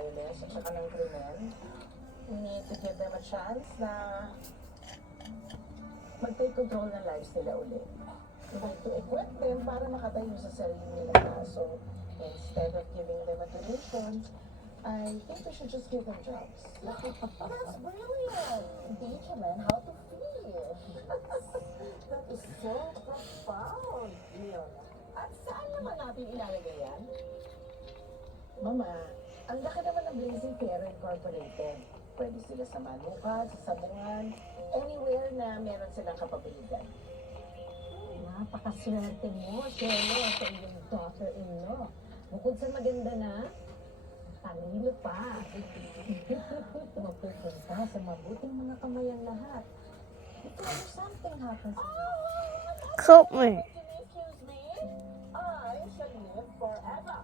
violence at saka ng krimen. We need to give them a chance na mag-take control ng lives nila ulit. We need to equip them para makatayo sa sarili nila. So, instead of giving them a donation, I think we should just give them jobs. That's brilliant! Teach a man how to fish. That is so profound, Leona. At saan naman natin ilalagay yan? Mama, ang laki naman ng Blazing Pero Incorporated. Pwede sila sa Manukat, sa Sabungan, anywhere na meron silang kapabilidad. Napakaswerte mo, Shelo, sa iyong daughter-in-law. Bukod sa maganda na, talino pa. Mapupunta sa mabuting mga kamay ang lahat. If something happens to you, Help me. excuse me, I shall live forever.